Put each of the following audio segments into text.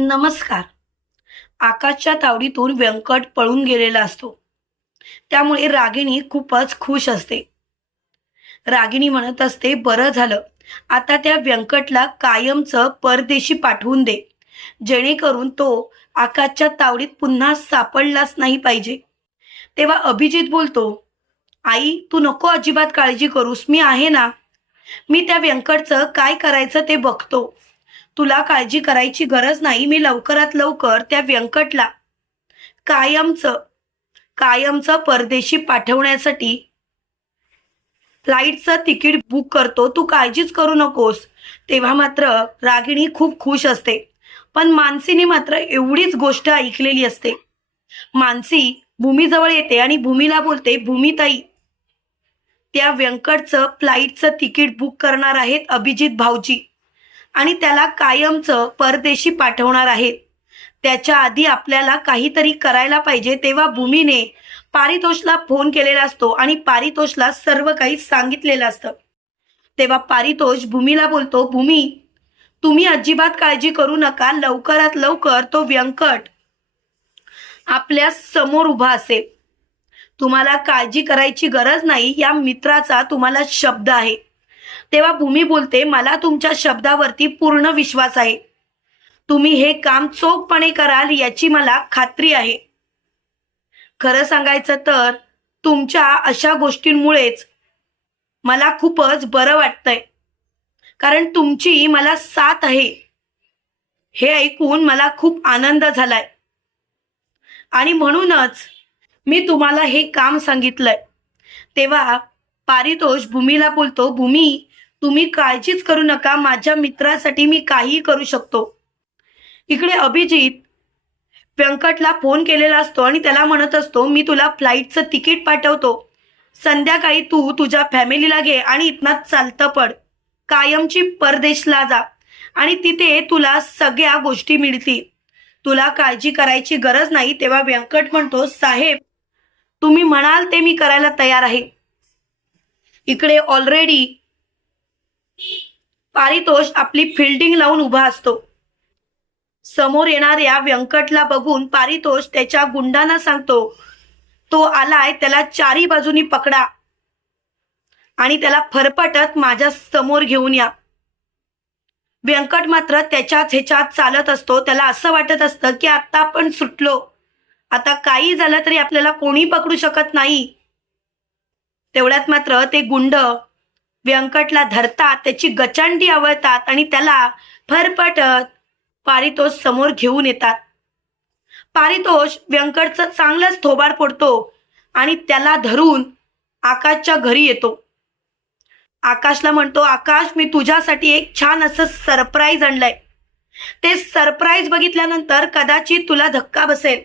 नमस्कार. आकाशच्या तावडीतून व्यंकट पळून गेलेला असतो. त्यामुळे रागिणी खूपच खुश असते. रागिणी म्हणत असते बरं झालं. आता त्या व्यंकटला कायमचं परदेशी पाठवून दे. जेणेकरून तो आकाशच्या तावडीत पुन्हा सापडलाच नाही पाहिजे. तेव्हा अभिजित बोलतो आई तू नको अजिबात काळजी करूस. मी आहे ना. मी त्या व्यंकटचं काय करायचं ते बघतो. तुला काळजी करायची गरज नाही मी लवकरात लवकर त्या व्यंकटला कायमचं कायमचं परदेशी पाठवण्यासाठी फ्लाईटचं तिकीट बुक करतो. तू काळजीच करू नकोस. तेव्हा मात्र रागिणी खूप खुश असते. पण मानसीने मात्र एवढीच गोष्ट ऐकलेली असते. मानसी भूमीजवळ येते आणि भूमीला बोलते भूमीताई त्या व्यंकटचं फ्लाईटचं तिकीट बुक करणार आहेत अभिजित भाऊजी. आणि त्याला कायमचं परदेशी पाठवणार आहेत त्याच्या आधी आपल्याला काहीतरी करायला पाहिजे तेव्हा भूमीने पारितोषला फोन केलेला असतो आणि पारितोषला सर्व काही सांगितलेलं असतं. तेव्हा पारितोष भूमीला बोलतो भूमी तुम्ही अजिबात काळजी करू नका लवकरात लवकर तो व्यंकट आपल्यासमोर उभा असेल. तुम्हाला काळजी करायची गरज नाही या मित्राचा तुम्हाला शब्द आहे. तेव्हा भूमी बोलते मला तुमच्या शब्दावरती पूर्ण विश्वास आहे. तुम्ही हे काम चोखपणे कराल याची मला खात्री आहे. खरं सांगायचं तर तुमच्या अशा गोष्टींमुळेच मला खूपच बरं वाटतंय. कारण तुमची मला साथ आहे. हे ऐकून मला खूप आनंद झालाय. आणि म्हणूनच मी तुम्हाला हे काम सांगितलंय. तेव्हा पारितोष भूमीला बोलतो भूमी तुम्ही काळजीच करू नका माझ्या मित्रासाठी मी काहीही करू शकतो. इकडे अभिजित व्यंकटला फोन केलेला असतो आणि त्याला म्हणत असतो मी तुला फ्लाईटचं तिकीट पाठवतो. संध्याकाळी तू तुझ्या फॅमिलीला घे आणि इथनं चालतं पड. कायमची परदेशला जा. आणि तिथे तुला सगळ्या गोष्टी मिळतील. तुला काळजी करायची गरज नाही तेव्हा व्यंकट म्हणतो साहेब तुम्ही म्हणाल ते मी करायला तयार आहे. इकडे ऑलरेडी पारितोष आपली फिल्डिंग लावून उभा असतो. समोर येणाऱ्या व्यंकटला बघून पारितोष त्याच्या गुंडांना सांगतो तो आलाय त्याला चारी बाजूनी पकडा आणि त्याला फरफटत माझ्यासमोर घेऊन या. व्यंकट मात्र त्याच्याच ह्याच्यात चालत असतो. त्याला असं वाटत असतं की आता आपण सुटलो. आता काही झालं तरी आपल्याला कोणी पकडू शकत नाही. तेवढ्यात मात्र ते गुंड व्यंकटला धरतात त्याची गचांडी आवळतात आणि त्याला फरफटत पारितोष समोर घेऊन येतात. पारितोष व्यंकटचं चांगलंच थोबाड फोडतो आणि त्याला धरून आकाशच्या घरी येतो. आकाशला म्हणतो आकाश मी तुझ्यासाठी एक छान असं सरप्राईज आणलंय. ते सरप्राईज बघितल्यानंतर कदाचित तुला धक्का बसेल.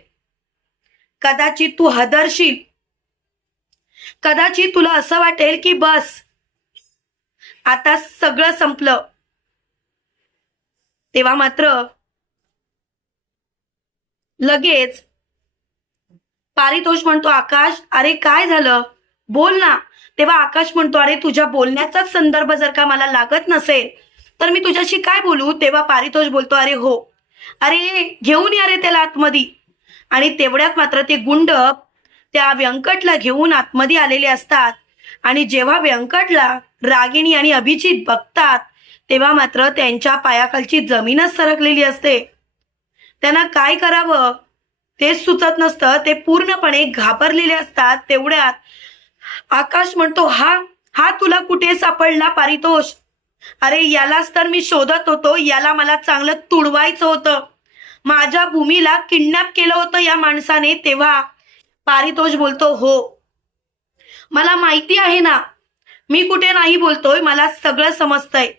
कदाचित तू हदरशील. कदाचित तुला असं वाटेल की बस आता सगळं संपलं. तेव्हा मात्र लगेच पारितोष म्हणतो आकाश अरे काय झालं? बोल ना. तेव्हा आकाश म्हणतो अरे तुझ्या बोलण्याचाच संदर्भ जर का मला लागत नसेल तर मी तुझ्याशी काय बोलू? तेव्हा पारितोष बोलतो अरे हो. अरे घेऊन या रे त्याला आतमध्ये आणि तेवढ्यात मात्र ते गुंड त्या व्यंकटला घेऊन आतमध्ये आलेले असतात. आणि जेव्हा व्यंकटला रागिणी आणि अभिजित बघतात तेव्हा मात्र त्यांच्या पायाखालची जमीनच सरकलेली असते. त्यांना काय करावं? तेच सुचत नसतं ते पूर्णपणे घाबरलेले असतात. तेवढ्यात आकाश म्हणतो हा हा तुला कुठे सापडला पारितोष? अरे यालाच तर मी शोधत होतो याला मला चांगलं तुडवायचं होतं. माझ्या भूमीला किडनॅप केलं होतं या माणसाने तेव्हा. पारितोष बोलतो हो. मला माहिती आहे ना मी कुठे नाही बोलतोय मला सगळं समजतंय.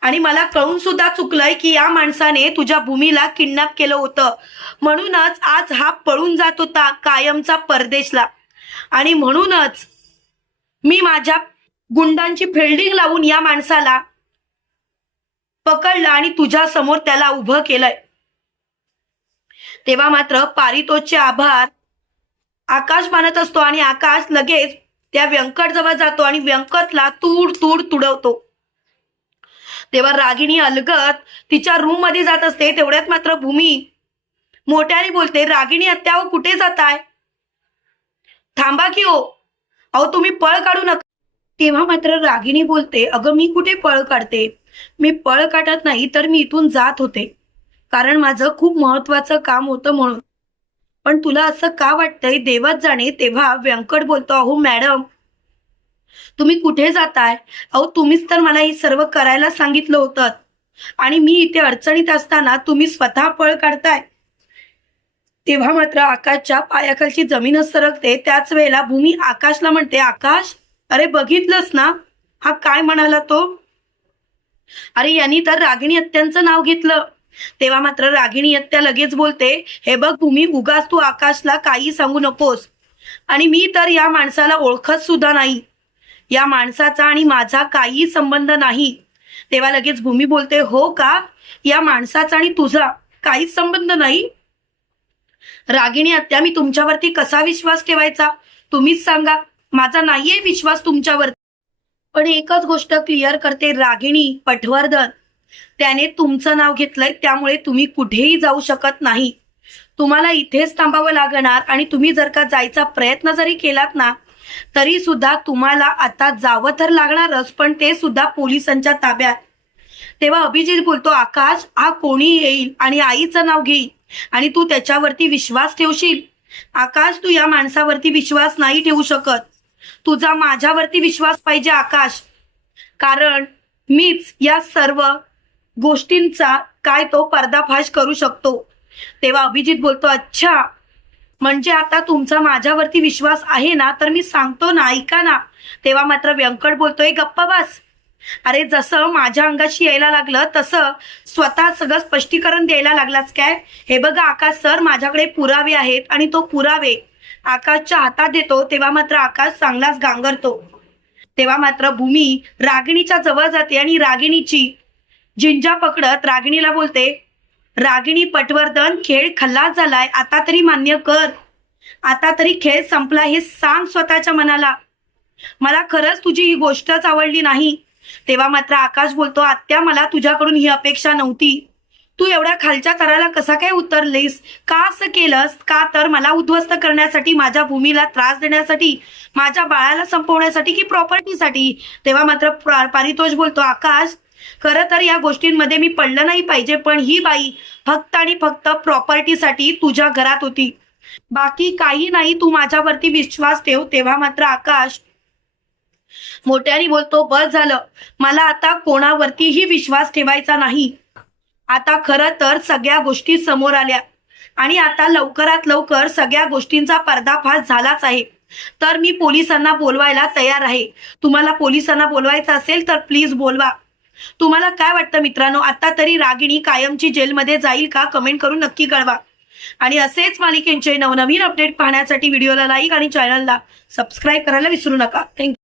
आणि मला कळून सुद्धा चुकलंय की या माणसाने तुझ्या भूमीला किडनॅप केलं होतं. म्हणूनच आज हा पळून जात होता कायमचा परदेशला. आणि म्हणूनच मी माझ्या गुंडांची फिल्डिंग लावून या माणसाला पकडलं आणि तुझ्या समोर त्याला उभं केलंय. तेव्हा मात्र पारितोषचे आभार आकाश मानत असतो आणि आकाश लगेच त्या व्यंकट जवळ जातो आणि व्यंकटला तूड तूड तुडवतो. तेव्हा रागिणी अलगत तिच्या रूममध्ये जात असते. तेवढ्यात मात्र भूमी मोठ्याने बोलते रागिणी आत्या कुठे जाताय? थांबा की हो. अहो तुम्ही पळ काढू नका. तेव्हा मात्र रागिणी बोलते अगं मी कुठे पळ काढते? मी पळ काढत नाही तर मी इथून जात होते. कारण माझं खूप महत्वाचं काम होतं म्हणून. पण तुला असं का वाटतंय? देवात जाणे तेव्हा व्यंकट बोलतो अहो मॅडम तुम्ही कुठे जाताय? अहो तुम्हीच तर मला हे सर्व करायला सांगितलं होतं. आणि मी इथे अडचणीत असताना तुम्ही स्वतः पळ काढताय. तेव्हा मात्र आकाशच्या पायाखालची जमीनच सरकते. त्याच वेळेला भूमी आकाशला म्हणते आकाश अरे बघितलंस ना? हा काय म्हणाला तो? अरे यांनी तर रागिणी हत्यांचं नाव घेतलं. तेव्हा मात्र रागिणी हत्या लगेच बोलते हे बघ भूमी उगाच तू आकाशला काही सांगू नकोस. आणि मी तर या माणसाला ओळखत सुद्धा नाही. या माणसाचा आणि माझा काही संबंध नाही. तेव्हा लगेच भूमी बोलते हो का? या माणसाचा आणि तुझा काहीच संबंध नाही? रागिणी हत्या मी तुमच्यावरती कसा विश्वास ठेवायचा? तुम्हीच सांगा. माझा नाहीये विश्वास तुमच्यावर पण एकच गोष्ट क्लिअर करते रागिणी पटवर्धन. त्याने तुमचं नाव घेतलंय त्यामुळे तुम्ही कुठेही जाऊ शकत नाही. तुम्हाला इथेच थांबावं लागणार आणि तुम्ही जर का जायचा प्रयत्न जरी केलात ना तरी सुद्धा तुम्हाला आता जावं तर लागणारच पण ते सुद्धा पोलिसांच्या ताब्यात. तेव्हा अभिजित बोलतो आकाश हा कोणी येईल आणि आईचं नाव घेईल आणि तू त्याच्यावरती विश्वास ठेवशील? आकाश तू या माणसावरती विश्वास नाही ठेवू शकत. तुझा माझ्यावरती विश्वास पाहिजे आकाश. कारण मीच या सर्व गोष्टींचा काय तो पर्दाफाश करू शकतो. तेव्हा अभिजित बोलतो अच्छा म्हणजे आता तुमचा माझ्यावरती विश्वास आहे ना तर मी सांगतो ना ऐका ना. तेव्हा मात्र व्यंकट बोलतोय गप्पा बस. अरे जसं माझ्या अंगाशी यायला लागलं तसं स्वतः सगळं स्पष्टीकरण द्यायला लागलाच काय? हे बघा आकाश सर माझ्याकडे पुरावे आहेत आणि तो पुरावे आकाशच्या हातात देतो तेव्हा मात्र आकाश चांगलाच गांगरतो. तेव्हा मात्र भूमी रागिणीच्या जवळ जाते आणि रागिणीची जिंजा पकडत रागिणीला बोलते रागिणी पटवर्धन खेळ खल्लास झालाय. आता तरी मान्य कर. आता तरी खेळ संपला हे सांग स्वतःच्या मनाला. मला खरंच तुझी ही गोष्टच आवडली नाही. तेव्हा मात्र आकाश बोलतो आत्या मला तुझ्याकडून ही अपेक्षा नव्हती. तू एवढ्या खालच्या तराला कसा काय उतरलीस का असं केलंस? का तर मला उद्ध्वस्त करण्यासाठी माझ्या भूमीला त्रास देण्यासाठी माझ्या बाळाला संपवण्यासाठी की प्रॉपर्टीसाठी तेव्हा मात्र पारितोष बोलतो आकाश खरं तर या गोष्टींमध्ये मी पडलं नाही पाहिजे पण ही बाई फक्त आणि फक्त प्रॉपर्टीसाठी तुझ्या घरात होती. बाकी काही नाही तू माझ्यावरती विश्वास ठेव तेव्हा मात्र आकाश मोठ्याने बोलतो बस झालं. मला आता कोणावरतीही विश्वास ठेवायचा नाही. आता खरं तर सगळ्या गोष्टी समोर आल्या. आणि आता लवकरात लवकर सगळ्या गोष्टींचा पर्दाफाश झालाच आहे. तर मी पोलिसांना बोलवायला तयार आहे. तुम्हाला पोलिसांना बोलवायचं असेल तर प्लीज बोलवा. तुम्हाला काय वाटतं मित्रांनो? आता तरी रागिणी कायमची जेलमध्ये जाईल का? कमेंट करून नक्की कळवा. आणि असेच मालिकेंचे नवनवीन अपडेट पाहण्यासाठी व्हिडिओला लाईक आणि चॅनलला सबस्क्राईब करायला विसरू नका. थँक्यू